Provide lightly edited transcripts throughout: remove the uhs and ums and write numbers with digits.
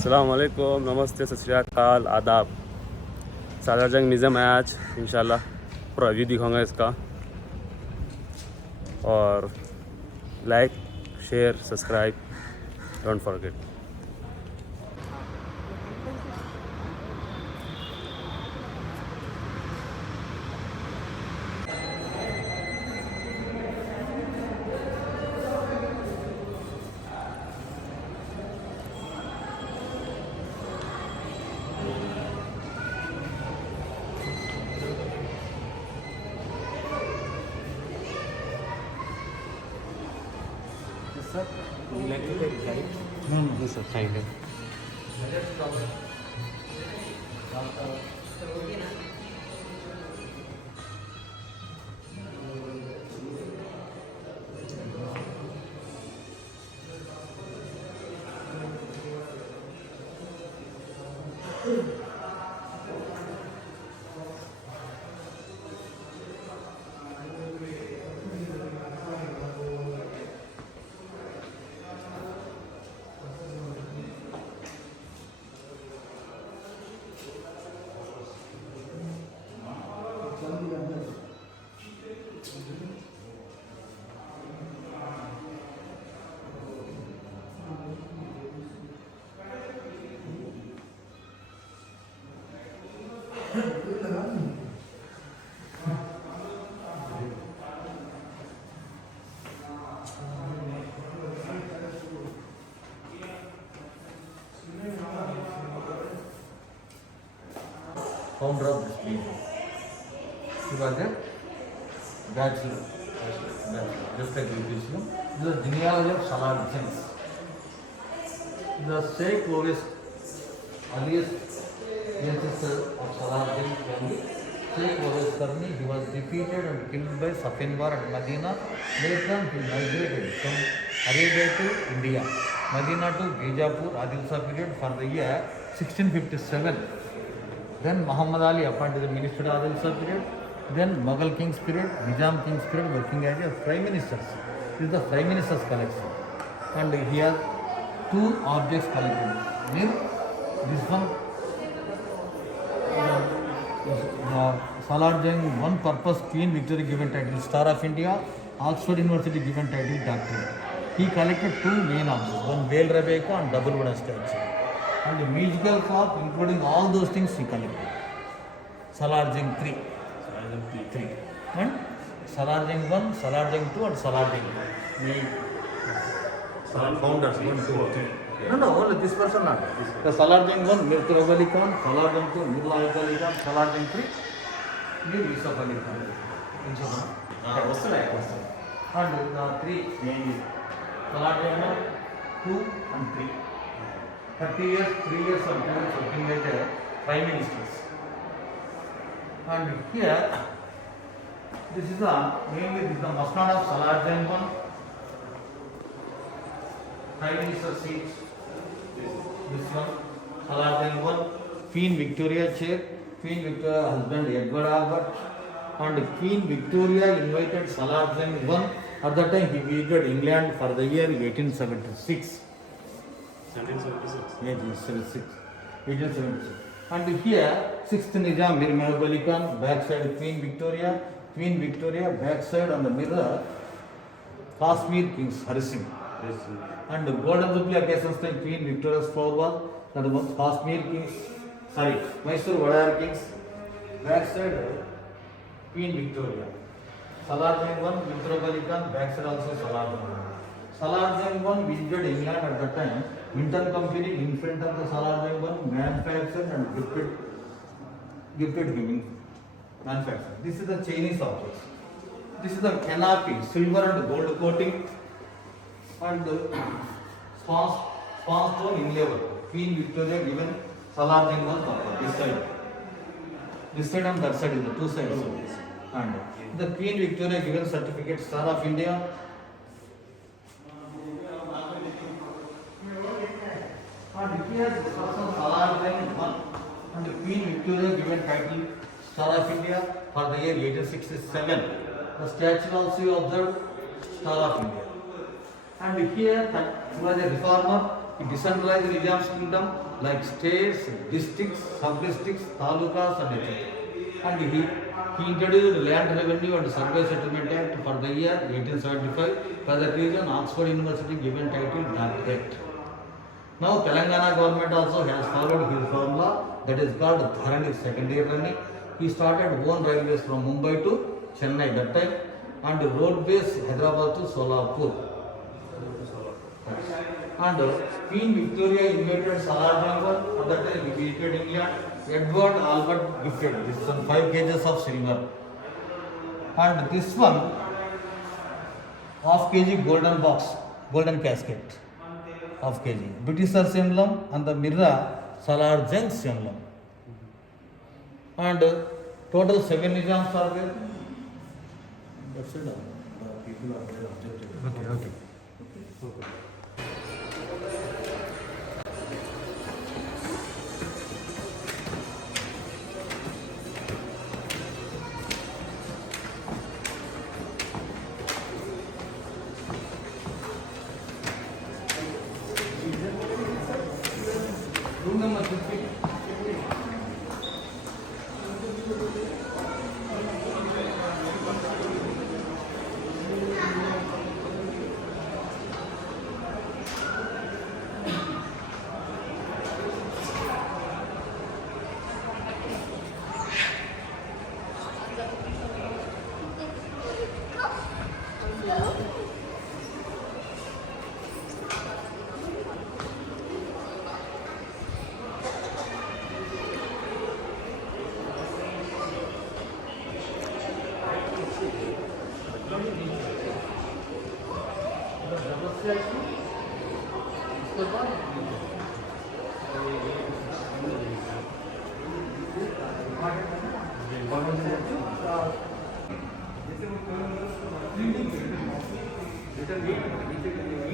अस्सलामुअलैकुम, नमस्ते, सत श्री अकाल, आदाब। सालार जंग म्यूज़ियम है आज, इंशाल्लाह पूरा व्यू दिखाऊंगा इसका। और like, share, subscribe, don't forget. Sir, would you like to take flight? No, sir, thank you. Founder of this museum. He was a bachelor, just like museum. This is the genealogy of Salar Jung. The Sheikh Owais, earliest ancestor of Salar Jung family, Sheikh Owais Karni, he was defeated and killed by Safinwar at Medina. Later he migrated from Arabia to India, Medina to Bijapur, Adil Shah period for the year 1657. Then Muhammad Ali appointed the minister of Adil Shah period. Then Mughal king's period, Nizam king's period, working as a prime ministers. This is the prime minister's collection. And he has two objects collected. This one, Salar Jung, one purpose, Queen Victoria given title, Star of India, Oxford University given title, Doctorate. He collected two main objects, one Bale Rebecca and double Buddha statue. And the musical clock, including all those things he collected. Salar Jung 3. And Salar Jung 1, Salar Jung 2 and Salar Jung 3. Founders 1, 2, 3. No, only this person not. The Salar Jung 1, Mir Turab Ali Khan, Salar Jung 2, Mir Laik Ali Khan, Salar Jung 3, Mir Yusuf Ali Khan. And the 3 mainly. Salar Jung 1, 2 and 3. 30 years, 3 years of time working like a prime ministers. And here, this is the mainly this is the Musnad of Salar Jung 1. Prime Minister seats. This one, Salar Jung 1. Queen Victoria chair. Queen Victoria husband Edward Albert. And Queen Victoria invited Salar Jung 1. At that time he visited England for the year 1876. 1876. And here, 6th Nizam, Mir Mehboob Ali Khan, backside Queen Victoria, backside on the mirror, Kashmir Kings Hari Singh. And the Golden Jubilee occasions time Queen Victoria's flower was, that was Kashmir Kings, Mysore Wadayar Kings, backside Queen Victoria. Salar Jung 1, Mir Mehboob Ali Khan, backside also Salar Jung 1. Salar Jung 1 visited England at that time. Hinton Company in front of the Salar Jung 1 manufactured and gifted him manufactured. This is the Chinese objects. This is the canopy, silver and gold coating and sponge stone inlay work. Queen Victoria given Salar Jung 1 this side. This side and that side is the two sides. And the Queen Victoria given certificate Star of India. And here this person Salar Jung 1 and the Queen Victoria given title Star of India for the year 1867. The statue also observed Star of India. And here he was a reformer He decentralized Nizam's kingdom like states, districts, sub-districts, talukas and etc. And he introduced Land Revenue and Survey Settlement Act for the year 1875. For that reason, Oxford University given title Doctorate. Now Telangana government also has followed his formula, that is called Dharani secondary running. He started own railways from Mumbai to Chennai that time and roadways Hyderabad to Solapur. And Queen Victoria invited Salar Jung at that time he visited England. Edward Albert gifted this one 5 kgs of silver. And this one half kg golden box, golden casket. Half kg. Britishers emblem and the mirror Salar Jung's emblem. And total 7 Nizams are there. That's it. The people are very objective. Okay. Room number 50.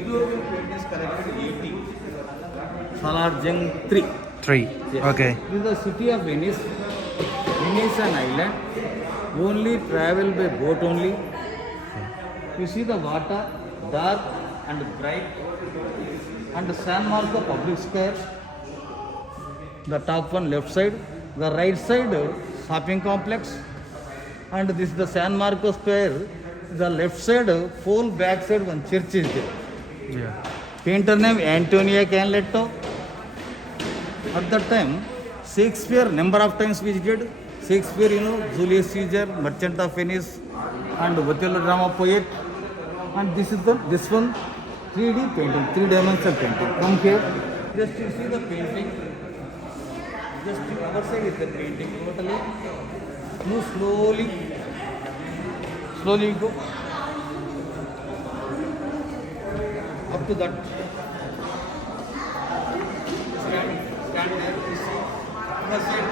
European paintings collected 80. Salar Jung 3. 3. Yes. Okay. This is the city of Venice. Venice an island. Only travel by boat only. You see the water, dark and bright. And San Marco public square. The top one left side. The right side shopping complex. And this is the San Marco square. The left side, full back side one church is there. Yeah. Painter name Antonio Canletto. At that time, Shakespeare number of times visited. Shakespeare, Julius Caesar, Merchant of Venice, and Othello drama poet. And this one 3D painting, 3-dimensional painting. Come here, just you see the painting. Just our side is the painting totally. Move slowly. Slowly go. Up to that. Stand there, you see. The side.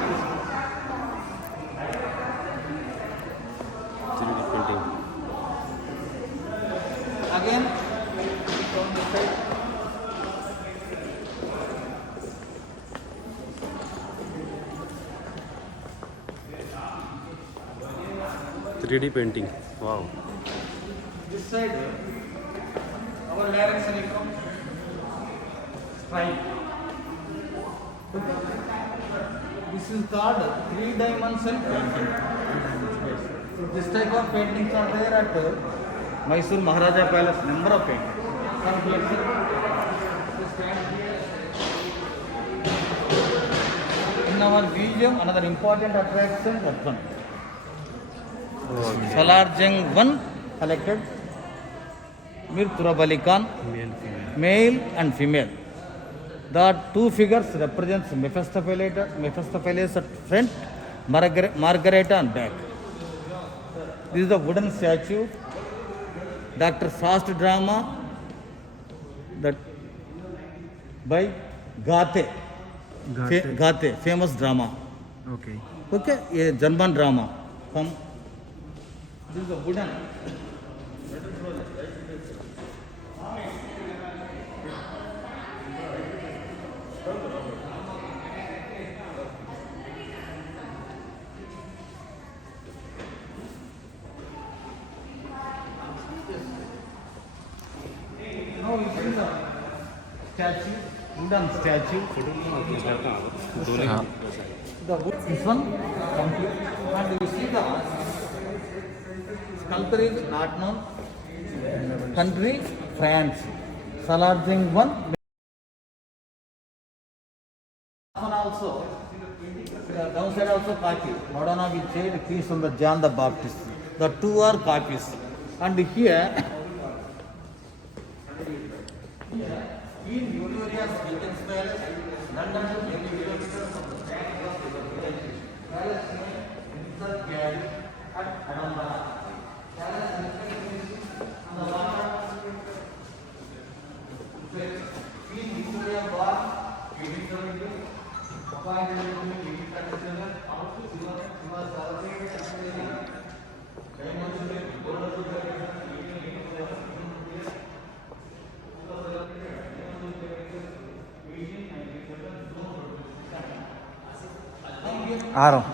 3D printing. Again, from the side. 3D painting. Wow. This side, our direction is from straight. This is called 3-dimensional painting. So this type of paintings are there at Mysore Maharaja Palace. Number of paintings. Come here, sir. Just stand here. In our museum, another important attraction, that one. Salar Jung 1 collected. Mir Turab Ali Khan, male and female. The two figures represents Mephistopheles at front, Margareta on back. This is the wooden statue. Dr. Frost drama that by Gate, famous drama. Okay. Okay, a German drama. Come. This is the wooden. Now you see the statue. Lincoln statue. The wood, this one complete. And you see the sculptor is not known. Country France. Saladin one. Also, downside also copy. Madonna we said piece on the John the Baptist. The two are copies. And here, Queen Victoria's Buckingham Palace, London, 20 kilometers from the palace name, Windsor Castle at Edinburgh. Palace on the water. Queen Victoria born 1872. Appointed in 1837. Also, she was celebrated as a आ रहा हूँ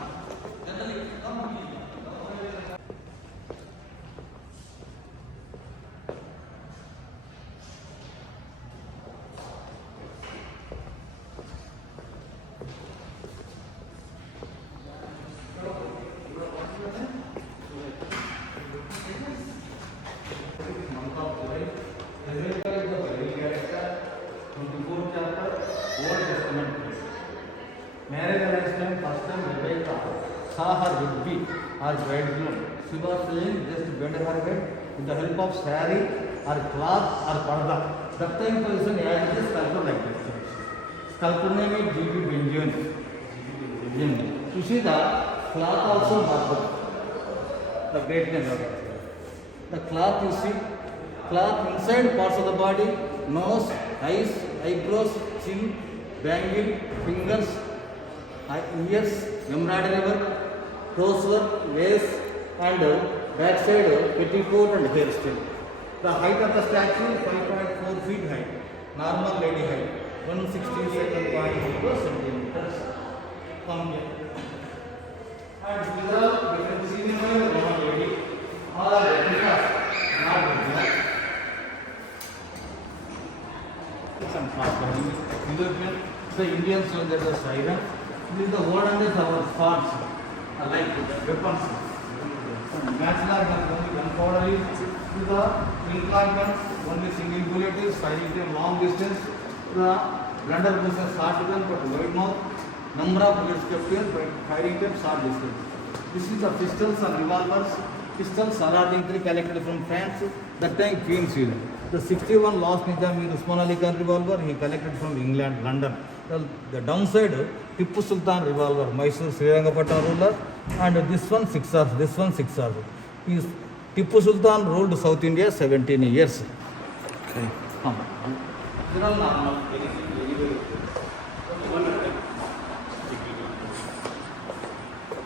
marriage arrangement first time Rebecca saw her would-be, her bridegroom. She was saying just bend her head with the help of sari or cloth or parda. That time person had a sculpture like this. Sculpture name is G.B. Benjamin. You see the cloth also marble. The greatness of it. The cloth you see, cloth inside parts of the body, nose, eyes, eyebrows, chin, bangle, fingers, ears, embroidery work, close work, lace, and backside petticoat and hairstyle. The height of the statue 5.4 feet height, normal lady height 167.0 centimeters. Come here. And these are different scenery of Roman lady. All are replicas, not original. Some fast European, the Indian soldiers are siren. This is the word and this our swords, like weapons. Matchlock guns, only gunpowder is the flintlock guns, only single bullet is firing them long distance. The blunderbuss is short gun but wide mouth. Number of bullets kept here but firing them short distance. This is the pistols and revolvers. Pistols Saladin III collected from France. That time Queen's Seal. The 61 lost Nizam Usman Ali Khan revolver he collected from England, London. The downside Tipu Sultan revolver, Mysore Srirangapatna ruler, and this one 6 hours, this one 6 hours. Tipu Sultan ruled South India 17 years. Okay. They're all normal.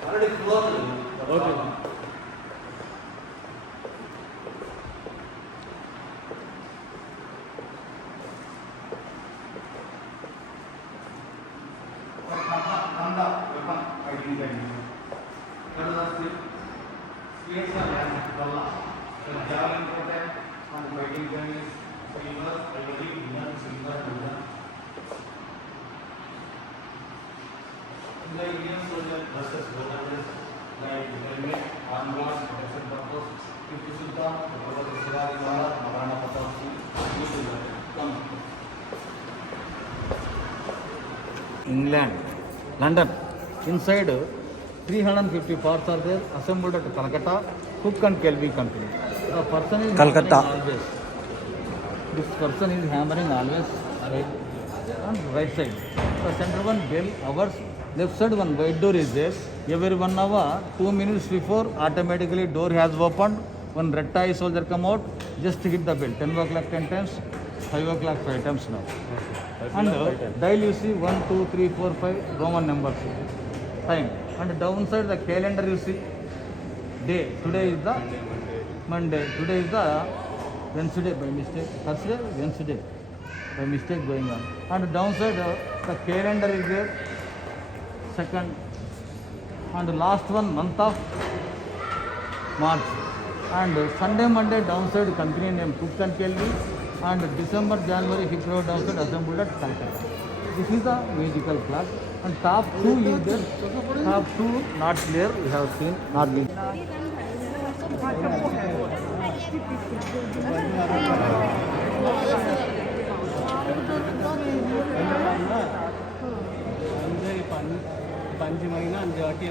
Already closed. Okay. England, London. Inside 350 parts are there, assembled at Calcutta, Cook and Kelvy Company. The person is Calcutta. Always. This person is hammering always right on right side. The center one bell, hours, left side one wide door is there. Every 1 hour, 2 minutes before, automatically door has opened. One red tie soldier come out, just hit the bell. 10 o'clock 10 times, 5 o'clock 5 times now. And dial you see 1, 2, 3, 4, 5 Roman numbers. Time. And downside the calendar you see. Day. Today is the Monday. Today is the Wednesday by mistake. Thursday, Wednesday by mistake going on. And downside the calendar is there. Second. And last one month of March. And Sunday, Monday downside company name Cook and Kelvy. and December, January, February also assembled at Calcutta. This is the musical class. And top 2 is there. Top 2 not clear. We have seen not clear. पंचमहीना अंजाटी